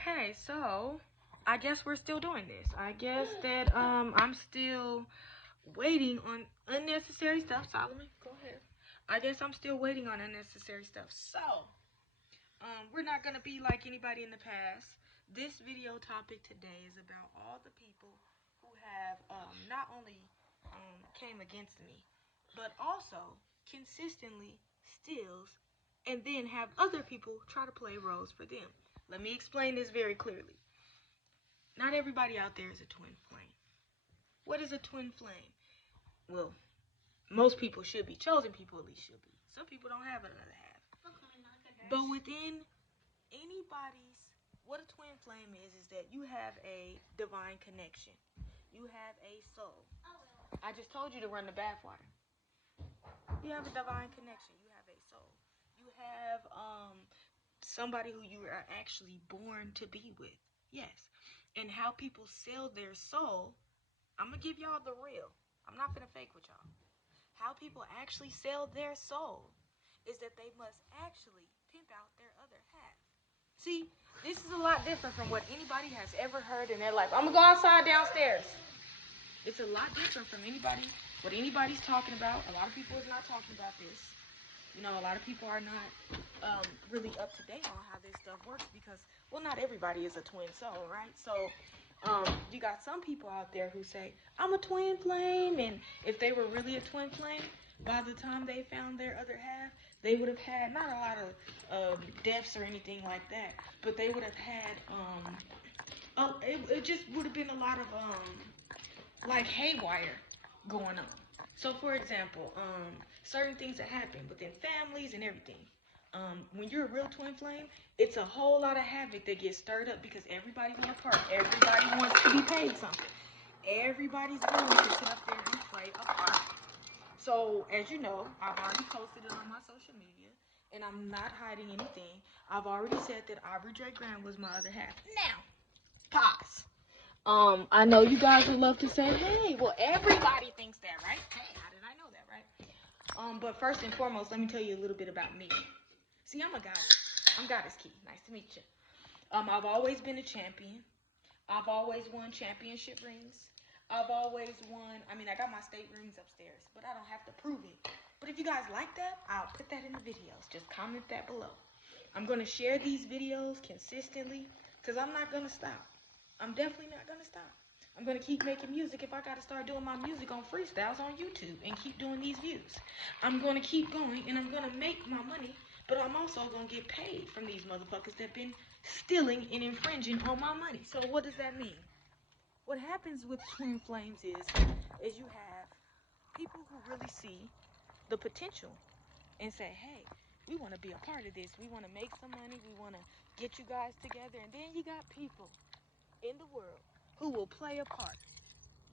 Okay, so I guess we're still doing this. I guess that I'm still waiting on unnecessary stuff. Solomon, go ahead. I guess I'm still waiting on unnecessary stuff. So, we're not gonna be like anybody in the past. This video topic today is about all the people who have not only came against me, but also consistently steals and then have other people try to play roles for them. Let me explain this very clearly. Not everybody out there is a twin flame. What is a twin flame? Well, most people should be. Chosen people at least should be. Some people don't have another half. But within anybody's, what a twin flame is that you have a divine connection. You have a soul. I just told you to run the bathwater. You have a divine connection. You have a soul. You have somebody who you are actually born to be with. Yes. And how people sell their soul, I'm gonna give y'all the real. I'm not gonna fake with y'all. How people actually sell their soul is that they must actually pimp out their other half. See, this is a lot different from what anybody has ever heard in their life. I'm gonna go outside downstairs. It's a lot different from what anybody's talking about. A lot of people is not talking about this. You know, a lot of people are not really up to date on how this stuff works because, well, not everybody is a twin soul, right? So, you got some people out there who say, I'm a twin flame, and if they were really a twin flame, by the time they found their other half, they would have had not a lot of deaths or anything like that, but they would have had, it just would have been a lot of, like haywire going on. So, for example, certain things that happen within families and everything. When you're a real twin flame, it's a whole lot of havoc that gets stirred up because everybody wants a part. Everybody wants to be paid something. Everybody's willing to sit up there and play a part. So, as you know, I've already posted it on my social media, and I'm not hiding anything. I've already said that Aubrey Drake Graham was my other half. Now, pause. I know you guys would love to say, hey, well, everybody thinks that, right? Hey, how did I know that, right? But first and foremost, let me tell you a little bit about me. See, I'm a goddess. I'm Goddess Key. Nice to meet you. I've always been a champion. I've always won championship rings. I've always won. I mean, I got my state rings upstairs, but I don't have to prove it. But if you guys like that, I'll put that in the videos. Just comment that below. I'm going to share these videos consistently because I'm not going to stop. I'm definitely not going to stop. I'm going to keep making music if I got to start doing my music on freestyles on YouTube and keep doing these views. I'm going to keep going and I'm going to make my money, but I'm also going to get paid from these motherfuckers that have been stealing and infringing on my money. So what does that mean? What happens with twin flames is you have people who really see the potential and say, hey, we want to be a part of this. We want to make some money. We want to get you guys together. And then you got people in the world who will play a part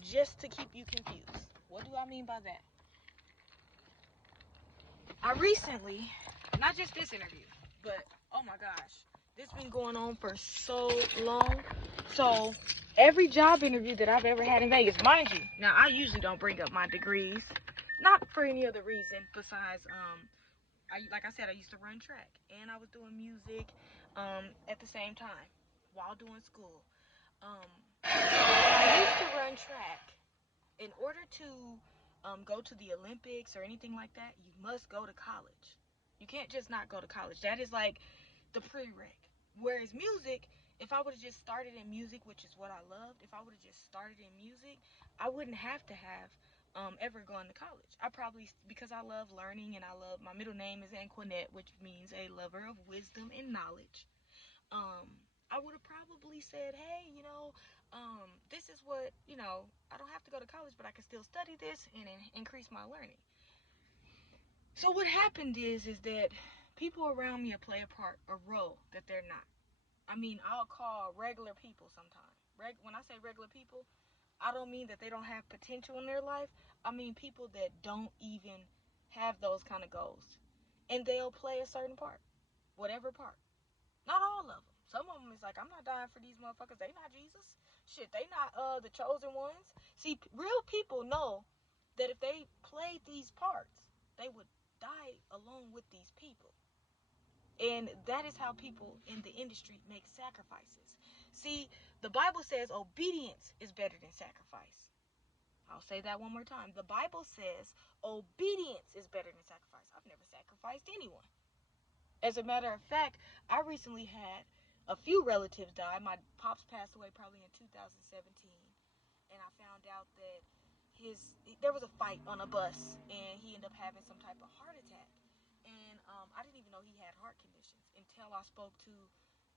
just to keep you confused. What do I mean by that? I recently, not just this interview, but oh my gosh, this been going on for so long. So every job interview that I've ever had in Vegas, mind you, now I usually don't bring up my degrees, not for any other reason besides like I said, I used to run track and I was doing music at the same time while doing school. So when I used to run track, in order to go to the Olympics or anything like that, you must go to college. You can't just not go to college. That is like the prereq. Whereas music, if I would have just started in music, which is what I loved, if I would have just started in music, I wouldn't have to have ever gone to college. I probably, because I love learning and my middle name is Anquinette, which means a lover of wisdom and knowledge. I would have probably said, hey, this is what, I don't have to go to college, but I can still study this and increase my learning. So what happened is that people around me play a role that they're not. I mean, I'll call regular people sometimes. When I say regular people, I don't mean that they don't have potential in their life. I mean people that don't even have those kind of goals. And they'll play a certain part, whatever part. Not all of them. Some of them is like, I'm not dying for these motherfuckers. They not Jesus. Shit, they not the chosen ones. See, real people know that if they played these parts, they would die along with these people. And that is how people in the industry make sacrifices. See, the Bible says obedience is better than sacrifice. I'll say that one more time. The Bible says obedience is better than sacrifice. I've never sacrificed anyone. As a matter of fact, I recently had a few relatives die. My pops passed away probably in 2017, and I found out that there was a fight on a bus, and he ended up having some type of heart attack. And I didn't even know he had heart conditions until I spoke to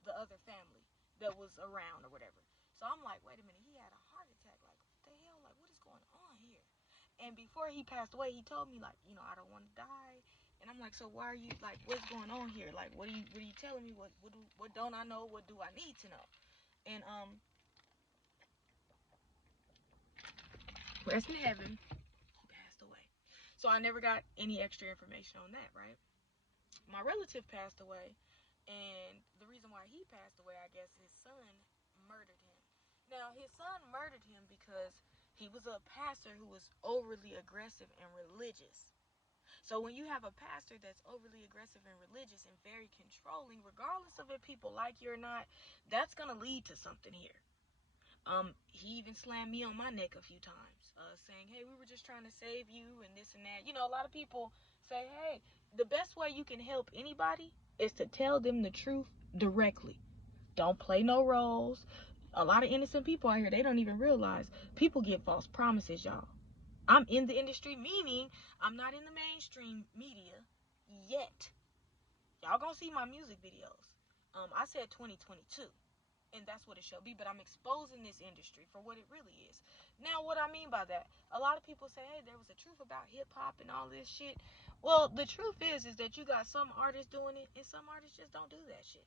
the other family that was around or whatever. So I'm like, wait a minute, he had a heart attack. Like, what the hell? Like, what is going on here? And before he passed away, he told me, like, I don't want to die. And I'm like, so why are you, like, what's going on here? Like, what are you telling me? What don't I know? What do I need to know? And rest in heaven, he passed away. So I never got any extra information on that, right? My relative passed away, and the reason why he passed away, I guess his son murdered him. Now, his son murdered him because he was a pastor who was overly aggressive and religious. So when you have a pastor that's overly aggressive and religious and very controlling, regardless of if people like you or not, that's going to lead to something here. He even slammed me on my neck a few times, saying, hey, we were just trying to save you and this and that. A lot of people say, hey, the best way you can help anybody is to tell them the truth directly. Don't play no roles. A lot of innocent people out here, they don't even realize people get false promises, y'all. I'm in the industry, meaning I'm not in the mainstream media yet. Y'all gonna see my music videos. I said 2022. And that's what it shall be, but I'm exposing this industry for what it really is. Now, what I mean by that, a lot of people say, hey, there was a truth about hip-hop and all this shit. Well, the truth is that you got some artists doing it, and some artists just don't do that shit.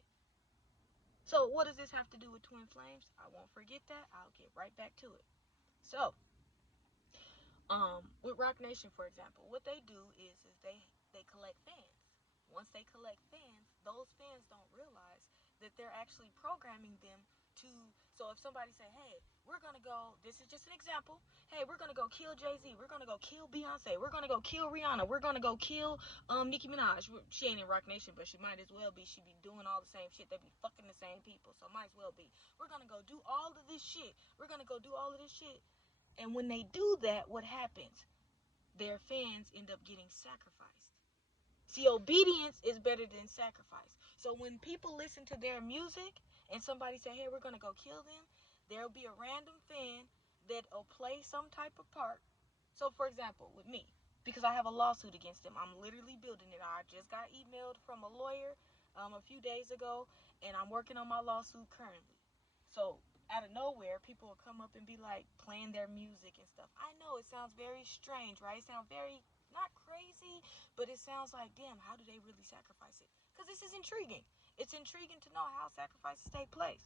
So, what does this have to do with Twin Flames? I won't forget that. I'll get right back to it. So, with Rock Nation, for example, what they do is they collect fans. Once they collect fans, those fans don't realize that they're actually programming them to. So if somebody say, hey, we're gonna go, this is just an example, hey, we're gonna go kill Jay-Z, we're gonna go kill Beyonce, we're gonna go kill Rihanna, we're gonna go kill Nicki Minaj. She ain't in Rock Nation, but she might as well be. She be doing all the same shit. They be fucking the same people, so might as well be. We're gonna go do all of this shit. We're gonna go do all of this shit. And when they do that, what happens? Their fans end up getting sacrificed. See, obedience is better than sacrifice. So when people listen to their music and somebody say, hey, we're going to go kill them, there'll be a random fan that'll play some type of part. So, for example, with me, because I have a lawsuit against them, I'm literally building it. I just got emailed from a lawyer a few days ago, and I'm working on my lawsuit currently. So out of nowhere, people will come up and be like playing their music and stuff. I know it sounds very strange, right? It sounds very not crazy, but it sounds like, damn, how do they really sacrifice it? Because this is intriguing. It's intriguing to know how sacrifices take place.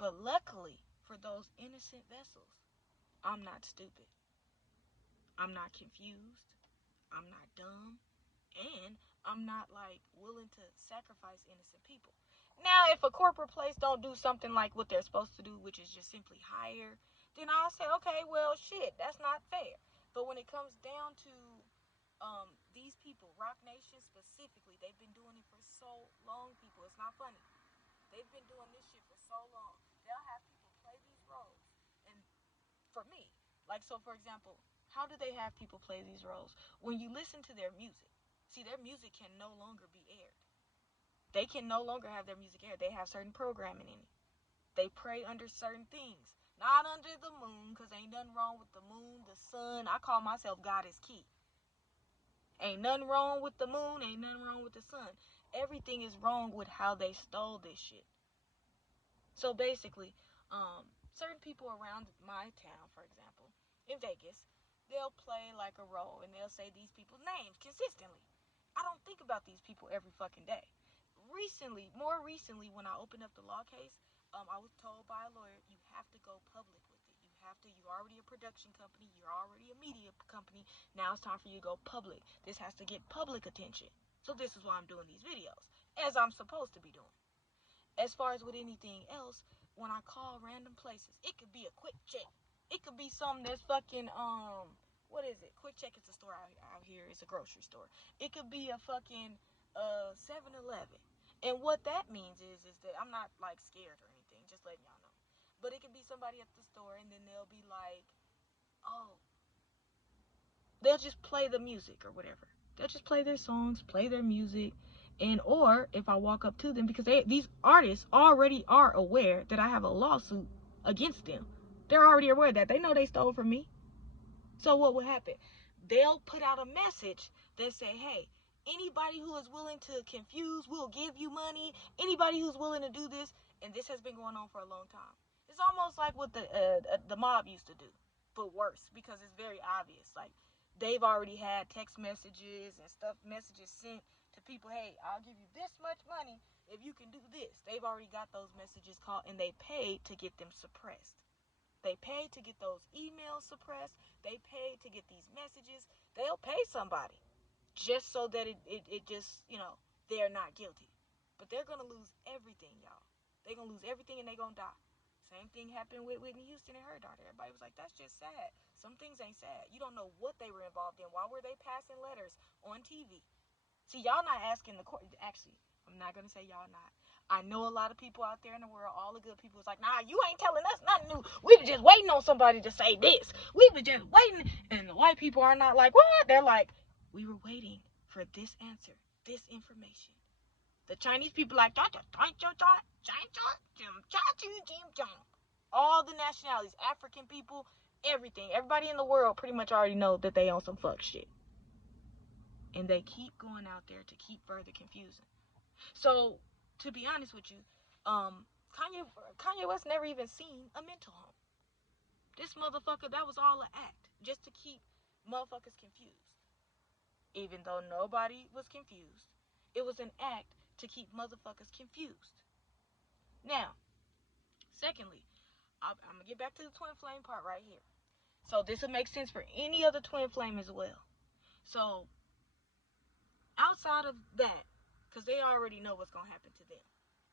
But luckily for those innocent vessels, I'm not stupid. I'm not confused. I'm not dumb. And I'm not like willing to sacrifice innocent people. Now, if a corporate place don't do something like what they're supposed to do, which is just simply hire, then I'll say, okay, well, shit, that's not fair. But when it comes down to these people, Rock Nation specifically, they've been doing it for so long, people. It's not funny. They've been doing this shit for so long. They'll have people play these roles. And for me, like, so for example, how do they have people play these roles? When you listen to their music, see, their music can no longer be aired. They can no longer have their music aired. They have certain programming in it. They pray under certain things. Not under the moon, because ain't nothing wrong with the moon, the sun. I call myself God is key. Ain't nothing wrong with the moon, ain't nothing wrong with the sun. Everything is wrong with how they stole this shit. So basically, certain people around my town, for example, in Vegas, they'll play like a role and they'll say these people's names consistently. I don't think about these people every fucking day. More recently, when I opened up the law case, I was told by a lawyer, you have to go public with it. You're already a production company, you're already a media company. Now it's time for you to go public. This has to get public attention. So this is why I'm doing these videos, as I'm supposed to be doing. As far as with anything else, when I call random places, it could be a Quick Check. It could be something that's fucking, what is it? Quick Check is a store out here. It's a grocery store. It could be a fucking 7-Eleven. And what that means is that I'm not like scared or anything, just letting y'all know. But it could be somebody at the store and then they'll be like, oh, they'll just play the music or whatever. They'll just play their songs, play their music. And or if I walk up to them, because these artists already are aware that I have a lawsuit against them. They're already aware that. They know they stole from me. So what will happen? They'll put out a message that say, hey, anybody who is willing to confuse, we'll give you money. Anybody who's willing to do this. And this has been going on for a long time. It's almost like what the mob used to do, but worse, because it's very obvious. Like, they've already had text messages and stuff, messages sent to people, hey, I'll give you this much money if you can do this. They've already got those messages called, and they paid to get them suppressed. They paid to get those emails suppressed. They paid to get these messages. They'll pay somebody just so that it just, they're not guilty. But they're going to lose everything, y'all. They're going to lose everything and they're going to die. Same thing happened with Whitney Houston and her daughter. Everybody was like, that's just sad. Some things ain't sad. You don't know what they were involved in. Why were they passing letters on TV? See, y'all not asking the court. Actually, I'm not going to say y'all not. I know a lot of people out there in the world, all the good people, is like, nah, you ain't telling us nothing new. We were just waiting on somebody to say this. We were just waiting. And the white people are not like, what? They're like, we were waiting for this answer, this information. The Chinese people like, all the nationalities, African people, everything. Everybody in the world pretty much already know that they on some fuck shit. And they keep going out there to keep further confusing. So, to be honest with you, Kanye West never even seen a mental home. This motherfucker, that was all an act, just to keep motherfuckers confused. Even though nobody was confused, it was an act to keep motherfuckers confused. Now, secondly, I'm going to get back to the twin flame part right here. So this will make sense for any other twin flame as well. So, outside of that, because they already know what's going to happen to them.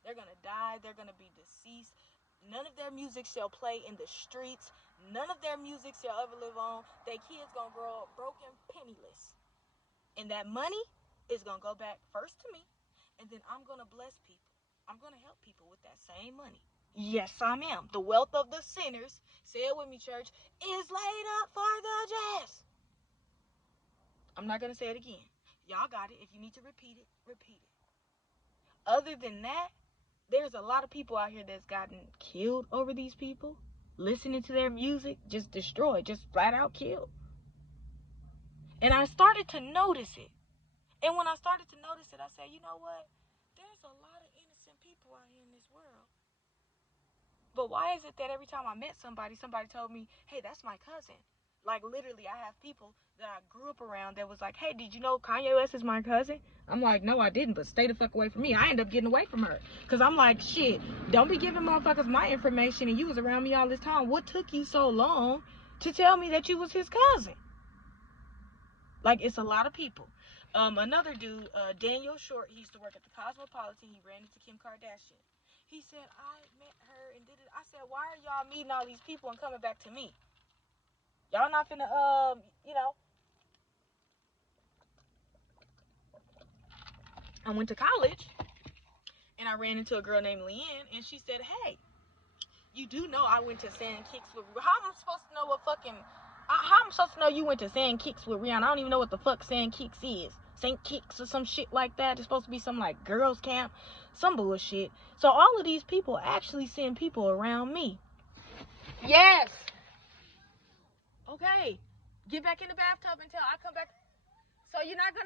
They're going to die. They're going to be deceased. None of their music shall play in the streets. None of their music shall ever live on. Their kids going to grow up broken, penniless. And that money is going to go back first to me. And then I'm going to bless people. I'm going to help people with that same money. Yes, I am. The wealth of the sinners, say it with me, church, is laid up for the just. I'm not going to say it again. Y'all got it. If you need to repeat it, repeat it. Other than that, there's a lot of people out here that's gotten killed over these people. Listening to their music, just destroyed, just flat out killed. And I started to notice it. And when I started to notice it, I said, you know what? There's a lot of innocent people out here in this world. But why is it that every time I met somebody told me, hey, that's my cousin? Like, literally, I have people that I grew up around that was like, hey, did you know Kanye West is my cousin? I'm like, no, I didn't, but stay the fuck away from me. I end up getting away from her. Because I'm like, shit, don't be giving motherfuckers my information and you was around me all this time. What took you so long to tell me that you was his cousin? Like, it's a lot of people. Another dude, Daniel Short, he used to work at the Cosmopolitan. He ran into Kim Kardashian. He said, I met her and did it. I said, why are y'all meeting all these people and coming back to me? Y'all not finna, I went to college and I ran into a girl named Leanne and she said, hey, you do know I went to Sand Kicks with, how am I supposed to know what fucking, how am I supposed to know you went to Sand Kicks with Rihanna? I don't even know what the fuck Sand Kicks is. St. Kicks or some shit like that. It's supposed to be some like girls camp, some bullshit. So all of these people actually send people around me. Yes. Okay. Get back in the bathtub until I come back. So you're not gonna